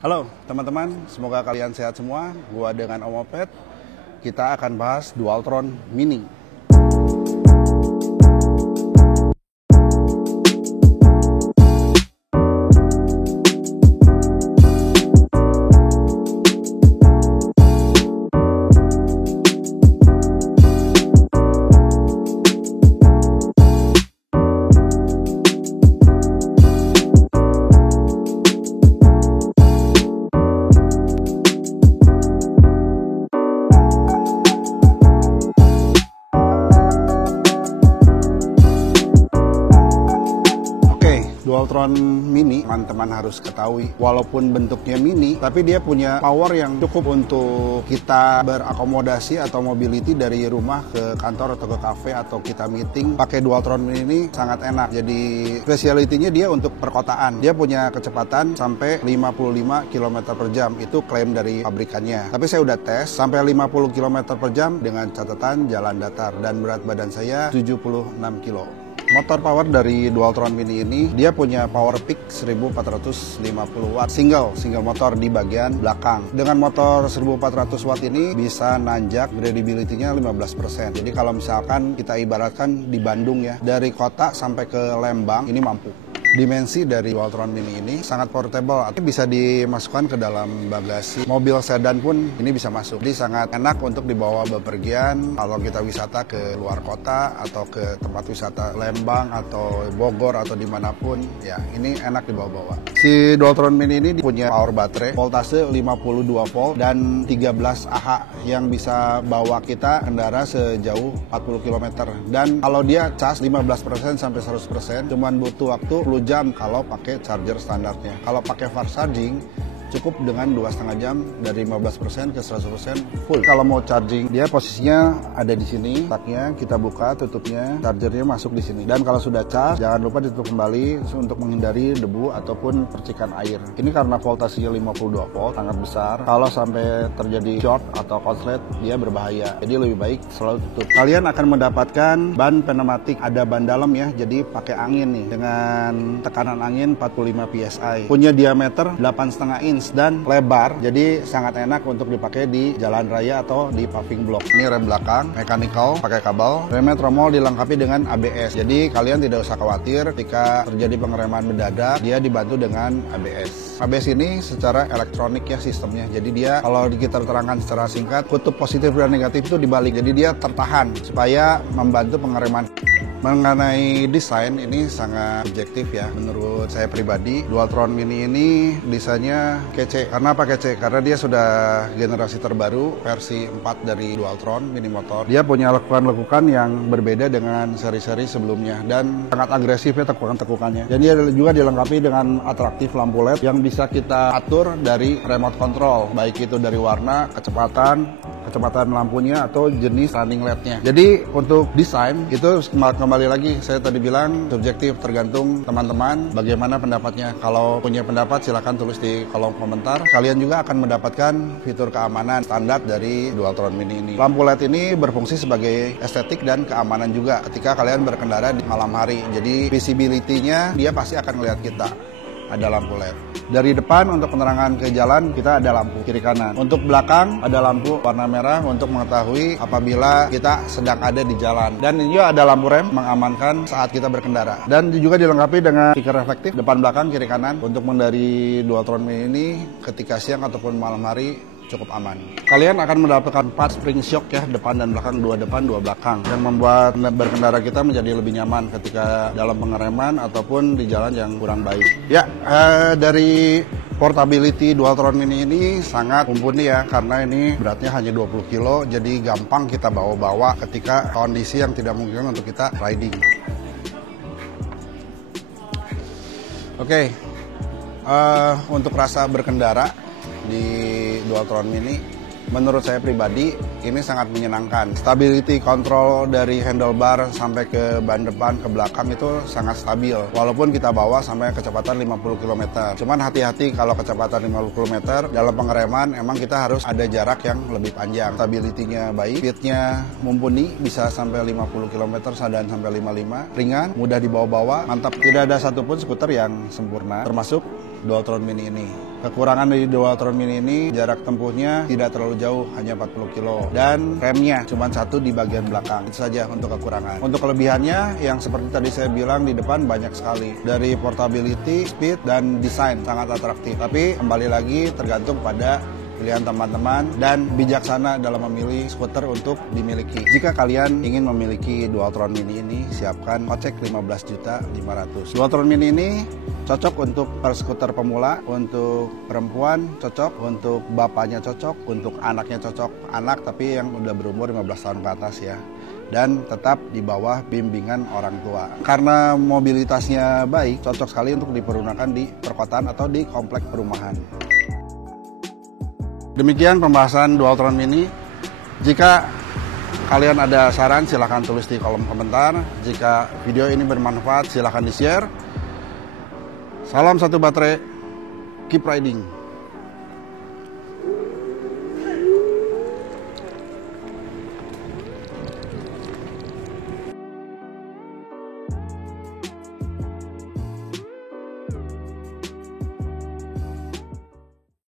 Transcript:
Halo teman-teman, semoga kalian sehat semua. Gua dengan Om Opet. Kita akan bahas Dualtron Mini. Dualtron Mini, teman-teman harus ketahui, walaupun bentuknya mini, tapi dia punya power yang cukup untuk kita berakomodasi atau mobility dari rumah ke kantor atau ke cafe atau kita meeting. Pakai Dualtron Mini ini sangat enak. Jadi speciality-nya dia untuk perkotaan. Dia punya kecepatan sampai 55 km per jam. Itu klaim dari pabrikannya. Tapi saya udah tes sampai 50 km per jam dengan catatan jalan datar dan berat badan saya 76 kilo. Motor power dari Dualtron Mini ini, dia punya power peak 1450 watt single motor di bagian belakang. Dengan motor 1400 watt ini bisa nanjak gradability-nya 15%. Jadi kalau misalkan kita ibaratkan di Bandung ya, dari kota sampai ke Lembang ini mampu. Dimensi dari Dualtron Mini ini sangat portable, artinya bisa dimasukkan ke dalam bagasi. Mobil sedan pun ini bisa masuk. Jadi sangat enak untuk dibawa bepergian kalau kita wisata ke luar kota atau ke tempat wisata Lembang atau Bogor atau dimanapun. Ya, ini enak dibawa-bawa. Si Dualtron Mini ini punya power baterai, voltase 52 volt dan 13 Ah yang bisa bawa kita kendara sejauh 40 km. Dan kalau dia cas 15% sampai 100%, cuman butuh waktu 10 jam kalau pakai charger standarnya. Kalau pakai fast charging cukup dengan 2,5 jam dari 15% ke 100% full. Kalau mau charging, dia posisinya ada di sini, taknya kita buka, tutupnya, chargernya masuk di sini. Dan kalau sudah cas, jangan lupa ditutup kembali untuk menghindari debu ataupun percikan air. Ini karena voltasenya 52 volt, sangat besar. Kalau sampai terjadi short atau konslet, dia berbahaya. Jadi lebih baik selalu tutup. Kalian akan mendapatkan ban pneumatik, ada ban dalam ya, jadi pakai angin nih dengan tekanan angin 45 PSI. Punya diameter 8,5 inch dan lebar, jadi sangat enak untuk dipakai di jalan raya atau di paving block. Ini rem belakang mechanical pakai kabel. Remnya tromol dilengkapi dengan ABS, jadi kalian tidak usah khawatir ketika terjadi pengereman mendadak, dia dibantu dengan ABS. ABS ini secara elektronik ya sistemnya, jadi dia kalau kita terangkan secara singkat, kutub positif dan negatif itu dibalik, jadi dia tertahan supaya membantu pengereman. Mengenai desain ini sangat objektif ya menurut saya pribadi. Dualtron Mini ini desainnya kece. Karena apa kece? Karena dia sudah generasi terbaru, versi 4 dari Dualtron Mini Motor. Dia punya lekukan-lekukan yang berbeda dengan seri-seri sebelumnya dan sangat agresif ya tekukan-tekukannya. Dan dia juga dilengkapi dengan atraktif lampu LED yang bisa kita atur dari remote control, baik itu dari warna, kecepatan lampunya atau jenis running LED-nya. Jadi untuk desain itu kembali lagi saya tadi bilang subjektif, tergantung teman-teman bagaimana pendapatnya. Kalau punya pendapat silahkan tulis di kolom komentar. Kalian juga akan mendapatkan fitur keamanan standar dari Dualtron Mini ini. Lampu LED ini berfungsi sebagai estetik dan keamanan juga ketika kalian berkendara di malam hari. Jadi visibility-nya dia pasti akan melihat kita. Ada lampu LED. Dari depan untuk penerangan ke jalan kita ada lampu kiri kanan. Untuk belakang ada lampu warna merah untuk mengetahui apabila kita sedang ada di jalan. Dan juga ada lampu rem mengamankan saat kita berkendara. Dan juga dilengkapi dengan stiker reflektif depan belakang kiri kanan untuk menghindari Dualtron Mini ini ketika siang ataupun malam hari cukup aman. Kalian akan mendapatkan 4 spring shock ya, depan dan belakang, 2 depan, 2 belakang, yang membuat berkendara kita menjadi lebih nyaman ketika dalam pengereman ataupun di jalan yang kurang baik. Ya, dari portability Dualtron Mini ini sangat mumpuni ya, karena ini beratnya hanya 20 kilo, jadi gampang kita bawa-bawa ketika kondisi yang tidak mungkin untuk kita riding. Oke, untuk rasa berkendara di Dualtron Mini, menurut saya pribadi ini sangat menyenangkan. Stability control dari handlebar sampai ke ban depan ke belakang itu sangat stabil. Walaupun kita bawa sampai kecepatan 50 km. Cuman hati-hati kalau kecepatan 50 km dalam pengereman emang kita harus ada jarak yang lebih panjang. Stability-nya baik, speed-nya mumpuni, bisa sampai 50 km dan sampai 55. Ringan, mudah dibawa-bawa, mantap. Tidak ada satupun skuter yang sempurna, termasuk Dualtron Mini ini. Kekurangan dari Dualtron Mini ini, jarak tempuhnya tidak terlalu jauh, hanya 40 kilo. Dan remnya cuma satu di bagian belakang. Itu saja untuk kekurangan. Untuk kelebihannya, yang seperti tadi saya bilang di depan banyak sekali. Dari portability, speed, dan desain sangat atraktif. Tapi kembali lagi tergantung pada pilihan teman-teman dan bijaksana dalam memilih skuter untuk dimiliki. Jika kalian ingin memiliki Dualtron Mini ini, siapkan kocek 15.500.000. Dualtron Mini ini cocok untuk skuter pemula, untuk perempuan cocok, untuk bapaknya cocok, untuk anaknya cocok. Anak tapi yang udah berumur 15 tahun ke atas ya. Dan tetap di bawah bimbingan orang tua. Karena mobilitasnya baik, cocok sekali untuk dipergunakan di perkotaan atau di komplek perumahan. Demikian pembahasan Dualtron Mini. Jika kalian ada saran, silahkan tulis di kolom komentar. Jika video ini bermanfaat, silahkan di-share. Salam satu baterai, keep riding.